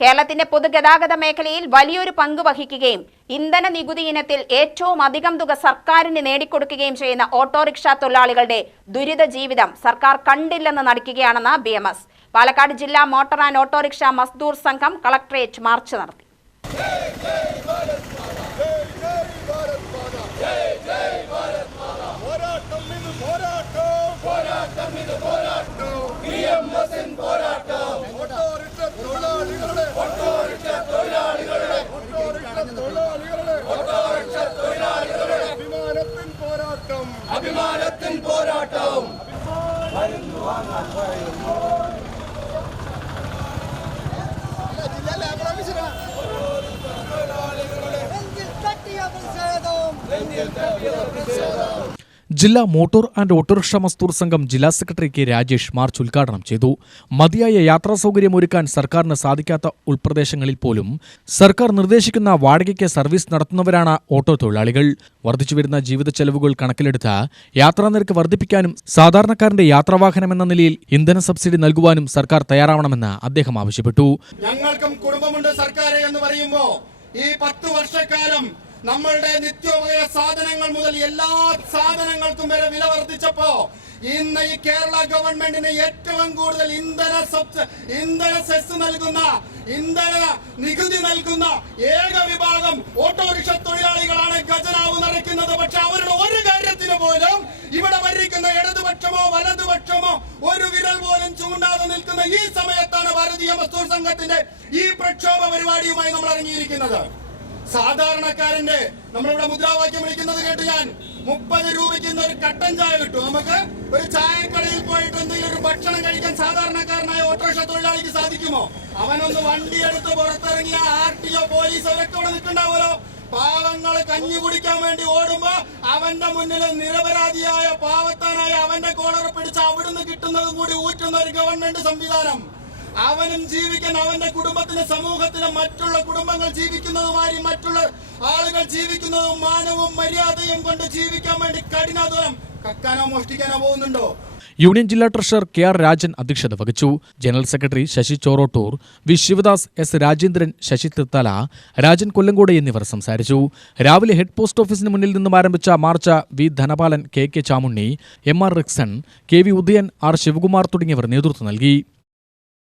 കേരളത്തിന്റെ പൊതുഗതാഗത മേഖലയിൽ വലിയൊരു പങ്ക് വഹിക്കുകയും ഇന്ധന നികുതി ഇനത്തിൽ ഏറ്റവും അധികം തുക സർക്കാരിന് നേടിക്കൊടുക്കുകയും ചെയ്യുന്ന ഓട്ടോറിക്ഷ തൊഴിലാളികളുടെ ദുരിത ജീവിതം സർക്കാർ കണ്ടില്ലെന്ന് നടിക്കുകയാണെന്ന് BMS. പാലക്കാട് ജില്ലാ മോട്ടോർ ആൻഡ് ഓട്ടോറിക്ഷ മസ്ദൂർ സംഘം കളക്ടറേറ്റ് മാർച്ച് നടത്തി. അഭിമാനത്തിൻ പോരാട്ടം ജില്ലാ മോട്ടോർ ആൻഡ് ഓട്ടോറിക്ഷ മസ്ദൂർ സംഘം ജില്ലാ സെക്രട്ടറി കെ രാജേഷ് മാർച്ച് ഉദ്ഘാടനം ചെയ്തു. മതിയായ യാത്രാ സൗകര്യം ഒരുക്കാൻ സർക്കാരിന് സാധിക്കാത്ത ഉൾപ്രദേശങ്ങളിൽ പോലും സർക്കാർ നിർദ്ദേശിക്കുന്ന വാടകയ്ക്ക് സർവീസ് നടത്തുന്നവരാണ് ഓട്ടോ തൊഴിലാളികൾ. വർദ്ധിച്ചുവരുന്ന ജീവിത ചെലവുകൾ കണക്കിലെടുത്ത് യാത്രാ നിരക്ക് വർദ്ധിപ്പിക്കാനും സാധാരണക്കാരന്റെ യാത്രാവാഹനമെന്ന നിലയിൽ ഇന്ധന സബ്സിഡി നൽകുവാനും സർക്കാർ തയ്യാറാവണമെന്ന് അദ്ദേഹം ആവശ്യപ്പെട്ടു. ഞങ്ങൾക്കും കുടുംബമുണ്ട് സർക്കാരെ എന്ന് പറയുമ്പോൾ ഈ 10 വർഷക്കാലം നമ്മളുടെ നിത്യോപയോഗ സാധനങ്ങൾ മുതൽ എല്ലാ സാധനങ്ങൾക്കും വരെ വില വർദ്ധിച്ചപ്പോ ഇന്ന് ഈ കേരള ഗവൺമെന്റിന് ഏറ്റവും കൂടുതൽ ഇന്ധന സെസ് നൽകുന്ന ഇന്ധന നികുതി നൽകുന്ന ഏക വിഭാഗം ഓട്ടോറിക്ഷ തൊഴിലാളികളാണ് ഖജനാവ് നിറയ്ക്കുന്നത്. പക്ഷെ അവരുടെ ഒരു കാര്യത്തിന് പോലും ഇവിടെ ഭരിക്കുന്ന ഇടതുപക്ഷമോ വലതുപക്ഷമോ ഒരു വിരൽ പോലും ചൂണ്ടാതെ നിൽക്കുന്ന ഈ സമയത്താണ് ഭാരതീയ മസ്ദൂർ സംഘത്തിന്റെ ഈ പ്രക്ഷോഭ പരിപാടിയുമായി നമ്മൾ ഇറങ്ങിയിരിക്കുന്നത്. സാധാരണക്കാരന്റെ നമ്മളിവിടെ മുദ്രാവാക്യം വിളിക്കുന്നത് കേട്ട് ഞാൻ 30 രൂപയ്ക്ക് ഒരു കട്ടൻ ചായ കിട്ടും. നമുക്ക് ഒരു ചായക്കടയിൽ പോയിട്ട് എന്തെങ്കിലും ഒരു ഭക്ഷണം കഴിക്കാൻ സാധാരണക്കാരനായ ഓട്ടോറിക്ഷ തൊഴിലാളിക്ക് സാധിക്കുമോ? അവനൊന്ന് വണ്ടി എടുത്ത് പുറത്തിറങ്ങിയ RTO പോലീസ് അവരൊക്കെ ഇവിടെ നിൽക്കണ്ടാവുമല്ലോ. പാവങ്ങള് കഞ്ഞി കുടിക്കാൻ വേണ്ടി ഓടുമ്പോ അവന്റെ മുന്നിൽ നിരപരാധിയായ പാവത്താനായ അവന്റെ കോളർ പിടിച്ച് അവിടുന്ന് കിട്ടുന്നതും കൂടി ഊറ്റുന്ന ഒരു ഗവൺമെന്റ് സംവിധാനം. അവനും ജീവിക്കാൻ അവന്റെ കുടുംബത്തിന് സമൂഹത്തിലെ മറ്റുള്ള കുടുംബങ്ങൾ ജീവിക്കുന്നതുമാതിരി മറ്റുള്ള ആളുകൾ ജീവിക്കുന്നതും മാനവും മര്യാദയും കൊണ്ട് ജീവിക്കാൻ വേണ്ടി കഠിനാധ്വാനം കക്കാനോ മോഷ്ടിക്കാനോ പോകുന്നുണ്ടോ? യൂണിയൻ ജില്ലാ ട്രഷറർ KR രാജൻ അധ്യക്ഷത വഹിച്ചു. General secretary Shashi Chorottoor, V Sivadas, S Rajendran, Shashi Thrithala, Rajan Kollengode എന്നിവർ സംസാരിച്ചു. രാവിലെ ഹെഡ് പോസ്റ്റ് ഓഫീസിന് മുന്നിൽ നിന്നും ആരംഭിച്ച march V Dhanapalan, KK Chamunni, MR Rixon, KV Udayan, R Sivakumar തുടങ്ങിയവർ നേതൃത്വം നൽകി.